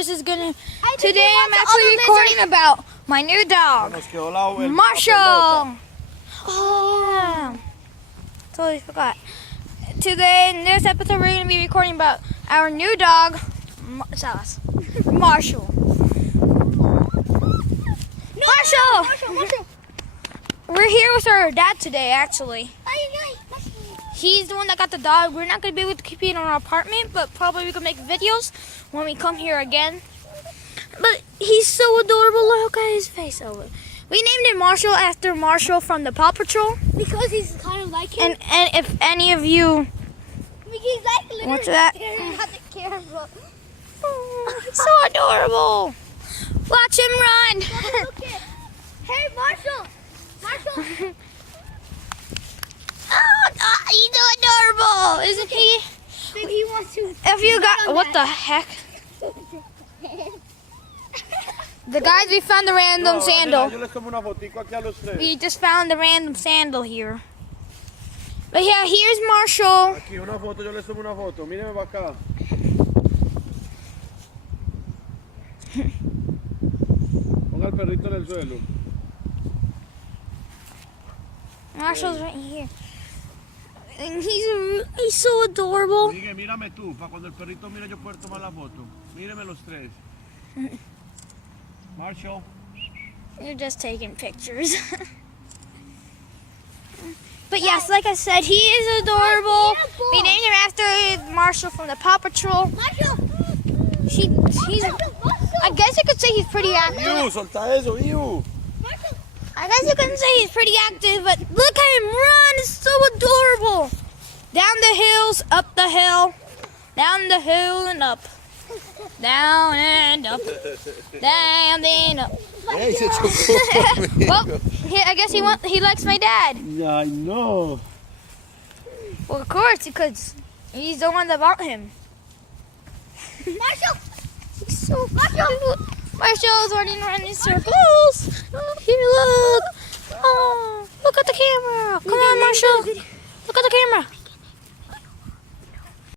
This is gonna. Today I'm actually recording about my new dog, Marshall. Oh, totally forgot. Today in this episode, we're gonna be recording about our new dog, Marshall. Marshall. We're here with our dad today, actually. He's the one that got the dog. We're not going to be able to keep it in our apartment, but probably we can make videos when we come here again. But he's so adorable. Look at his face. Oh, we named him Marshall after Marshall from the Paw Patrol. Because he's kind of like him. And if any of you watch that. Oh, so adorable. Watch him run. Hey, Marshall. Marshall. Oh, he's so adorable, isn't he? Maybe he wants to. If you got, what the heck? The guys, we found a random sandal. We just found a random sandal here. But yeah, here's Marshall. Aquí una foto, yo les tomo una foto. Míreme para acá. Ponga el perrito en el suelo. Marshall's right here. And he's so adorable. Miguel, mírame tú, para cuando el perrito mire yo puedo tomar la foto. Míreme los tres. Marshall. You're just taking pictures. But yes, like I said, he is adorable. We named him after Marshall from the Paw Patrol. Marshall. He's. I guess you could say he's pretty active. Solta eso, I guess you can say he's pretty active, but look at him run! It's so adorable. Down the hills, up the hill, down the hill and up, down and up, down and up. Well, I guess he likes my dad. Yeah, I know. Well, of course, because he's the one that bought him. Marshall. He's so cute. Marshall's running around in circles. Here, look. Oh, look at the camera. Come on, Marshall. Look at the camera.